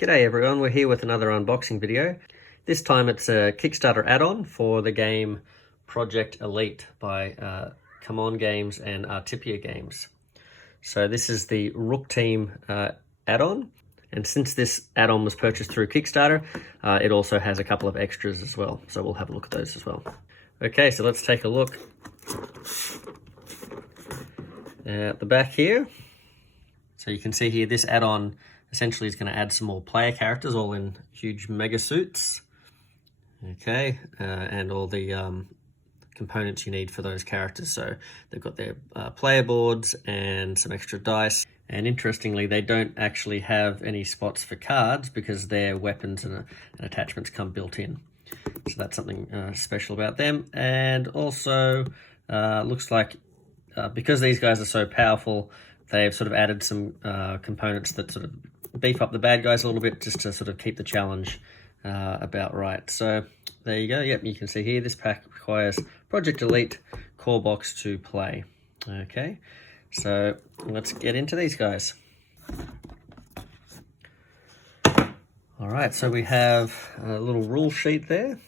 G'day everyone, we're here with another unboxing video. This time it's a Kickstarter add-on for the game Project Elite by CMON Games and Artipia Games. So this is the R.O.O.K team add-on, and since this add-on was purchased through Kickstarter, it also has a couple of extras as well, so we'll have a look at those as well. Okay, so let's take a look at the back here. So you can see here this add-on essentially is going to add some more player characters, all in huge mega suits. Okay, and all the components you need for those characters. So they've got their player boards and some extra dice. And interestingly, they don't actually have any spots for cards because their weapons and attachments come built in. So that's something special about them. And also, looks like because these guys are so powerful, they've sort of added some components that sort of beef up the bad guys a little bit, just to sort of keep the challenge about right. So there you go. Yep, you can see here this pack requires Project Elite core box to play. Okay, so let's get into these guys. All right, so we have a little rule sheet there.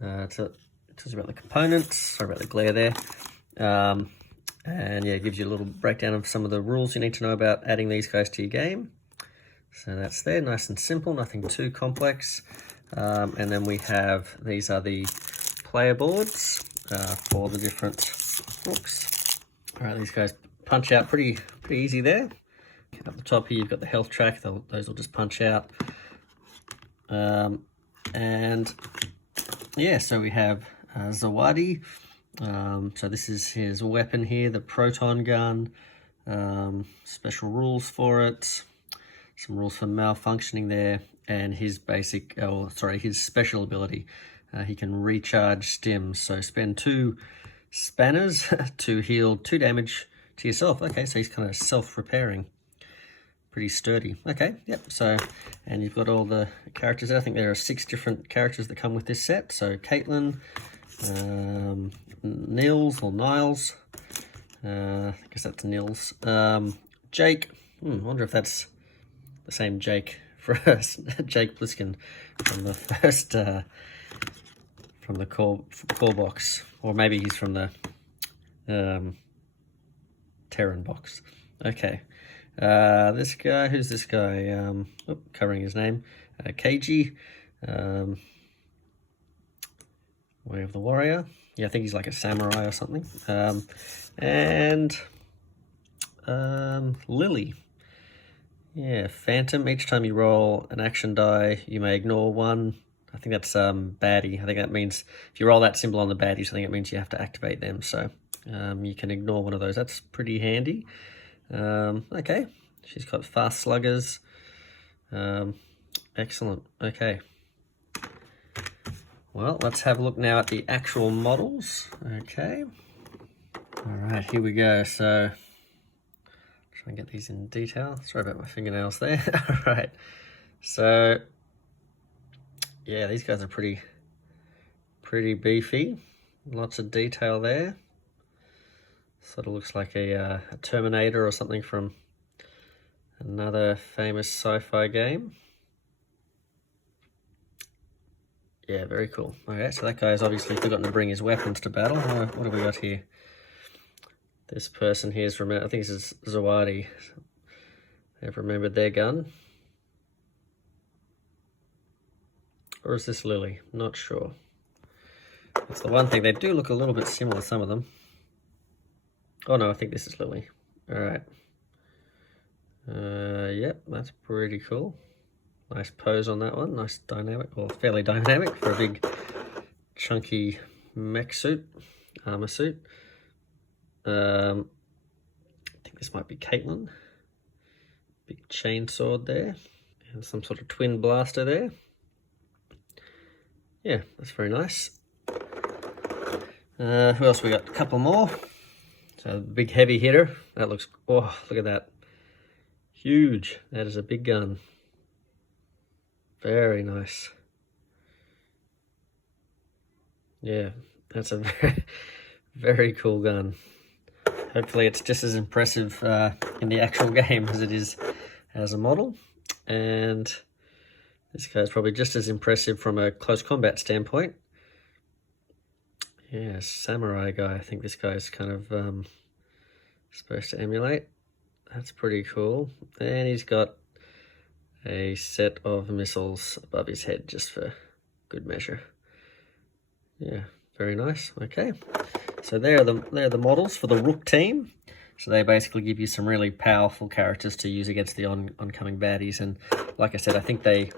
It tells you about the components. Sorry about the glare there. And yeah, it gives you a little breakdown of some of the rules you need to know about adding these guys to your game. So that's there, nice and simple, nothing too complex. And then we have, these are the player boards for the different books. All right, these guys punch out pretty easy there. Up the top here, you've got the health track, those will just punch out. And yeah, so we have Zawadi. So this is his weapon here, the proton gun. Special rules for it. Some rules for malfunctioning there, and his basic, his special ability. He can recharge stims, so spend 2 spanners to heal 2 damage to yourself. Okay, so he's kind of self-repairing. Pretty sturdy. Okay, yep, so, and you've got all the characters there. I think there are 6 different characters that come with this set. So Caitlin, Niels, I guess that's Nils. Jake, I wonder if that's the same Jake for us, Jake Bliskin from the first, from the core box, or maybe he's from the Terran box. Okay, this guy, who's this guy? Covering his name, KG, Way of the Warrior. Yeah, I think he's like a samurai or something. And Lily. Yeah, Phantom. Each time you roll an action die, you may ignore one. I think that's baddie. I think that means if you roll that symbol on the baddies, I think it means you have to activate them. So you can ignore one of those. That's pretty handy. Okay, she's got fast sluggers. Excellent. Okay. Well, let's have a look now at the actual models. Okay. All right, here we go. So try and get these in detail. Sorry about my fingernails there. All right, so yeah, these guys are pretty beefy. Lots of detail there. Sort of looks like a Terminator or something from another famous sci-fi game. Yeah, very cool. Okay, so that guy's obviously forgotten to bring his weapons to battle. What have we got here? This person here is from, I think this is Zawadi. They've remembered their gun. Or is this Lily? Not sure. That's the one thing. They do look a little bit similar, some of them. Oh no, I think this is Lily. All right. Yep, that's pretty cool. Nice pose on that one. Nice dynamic, or fairly dynamic for a big chunky mech suit, armor suit. I think this might be Caitlin. Big chainsword there, and some sort of twin blaster there. Yeah, that's very nice. Who else we got? A couple more. So big heavy hitter. That looks, oh, look at that. Huge. That is a big gun. Very nice. Yeah, that's a very, very cool gun. Hopefully it's just as impressive in the actual game as it is as a model. And this guy's probably just as impressive from a close combat standpoint. Yeah, samurai guy. I think this guy's kind of supposed to emulate. That's pretty cool. And he's got a set of missiles above his head just for good measure. Yeah, very nice. Okay, so they're the models for the R.O.O.K team. So they basically give you some really powerful characters to use against the oncoming baddies. And like I said, I think they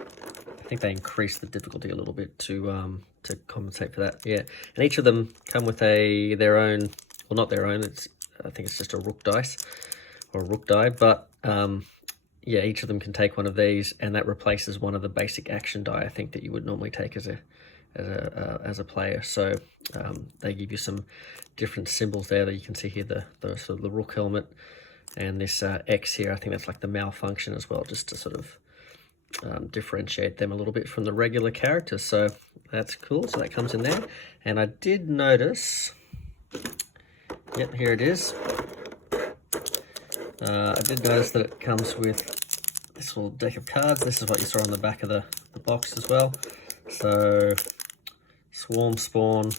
increase the difficulty a little bit to compensate for that. Yeah, and each of them come with their own, well, not their own. I think it's just a R.O.O.K dice or a R.O.O.K die, but yeah, each of them can take one of these, and that replaces one of the basic action die I think that you would normally take as a player. So they give you some different symbols there that you can see here, the sort of the R.O.O.K helmet, and this X here. I think that's like the malfunction as well, just to sort of differentiate them a little bit from the regular characters. So that's cool. So that comes in there, and I did notice. Yep, here it is. I did notice that it comes with this little deck of cards. This is what you saw on the back of the box as well. So swarm spawn,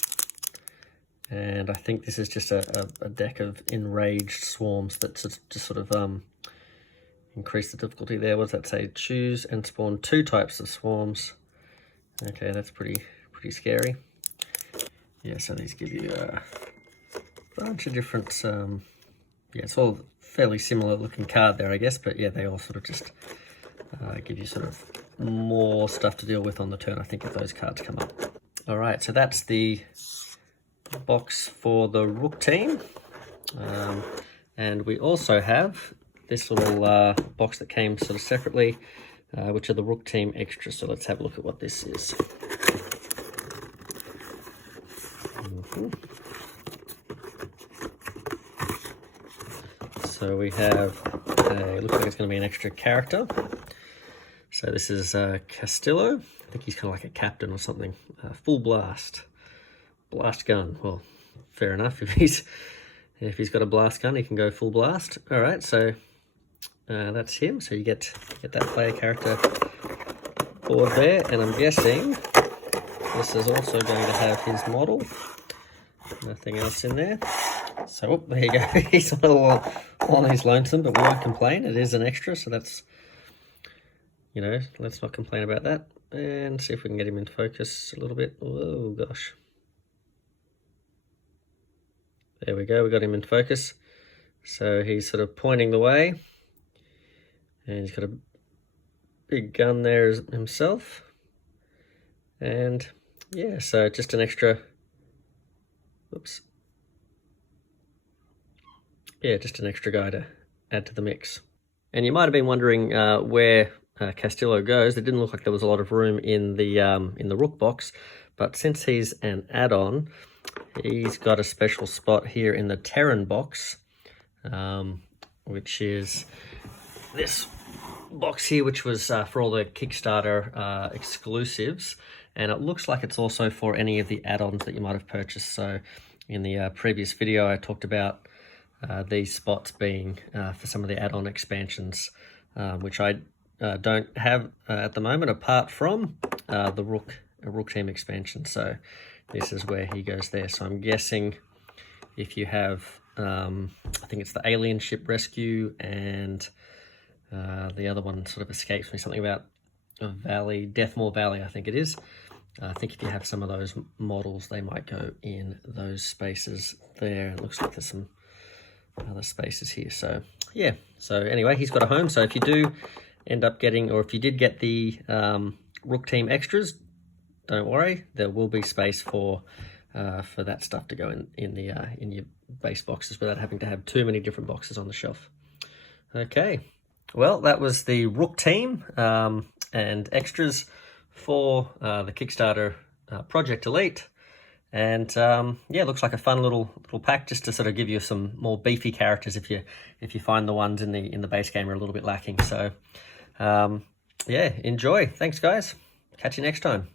and I think this is just a deck of enraged swarms that just sort of increase the difficulty there. What does that say? Choose and spawn 2 types of swarms. Okay, that's pretty scary. Yeah, so these give you a bunch of different yeah, it's all fairly similar looking card there, I guess, but yeah, they all sort of just give you sort of more stuff to deal with on the turn, I think, if those cards come up. All right, so that's the box for the R.O.O.K team. And we also have this little box that came sort of separately, which are the R.O.O.K team extras. So let's have a look at what this is. So we have, it looks like it's going to be an extra character. So this is Castillo. I think he's kind of like a captain or something. Full blast gun. Well, fair enough. If he's got a blast gun, he can go full blast. All right, so that's him. So you get that player character board there, and I'm guessing this is also going to have his model. Nothing else in there. So, oh, there you go. He's on his lonesome, but we won't complain. It is an extra, so that's, you know, let's not complain about that. And see if we can get him in focus a little bit. Oh, gosh. There we go. We got him in focus. So he's sort of pointing the way. And he's got a big gun there himself. And, yeah, so just an extra... Oops. Yeah, just an extra guy to add to the mix. And you might have been wondering where Castillo goes. It didn't look like there was a lot of room in the R.O.O.K box, but since he's an add-on, he's got a special spot here in the Terran box, which is this box here, which was for all the Kickstarter exclusives, and it looks like it's also for any of the add-ons that you might have purchased. So in the previous video, I talked about these spots being for some of the add-on expansions, which I don't have at the moment, apart from the R.O.O.K team expansion. So this is where he goes there. So I'm guessing if you have, I think it's the alien ship rescue, and the other one sort of escapes me, something about a valley, Deathmore Valley, I think it is. I think if you have some of those models, they might go in those spaces there. It looks like there's some other spaces here. So yeah, so anyway, he's got a home. So if you do end up getting, or if you did get the R.O.O.K team extras, don't worry, there will be space for that stuff to go in your base boxes without having to have too many different boxes on the shelf. Okay, well, that was the R.O.O.K team and extras for the Kickstarter Project Elite. And yeah, it looks like a fun little pack, just to sort of give you some more beefy characters if you find the ones in the base game are a little bit lacking. So yeah, enjoy. Thanks, guys. Catch you next time.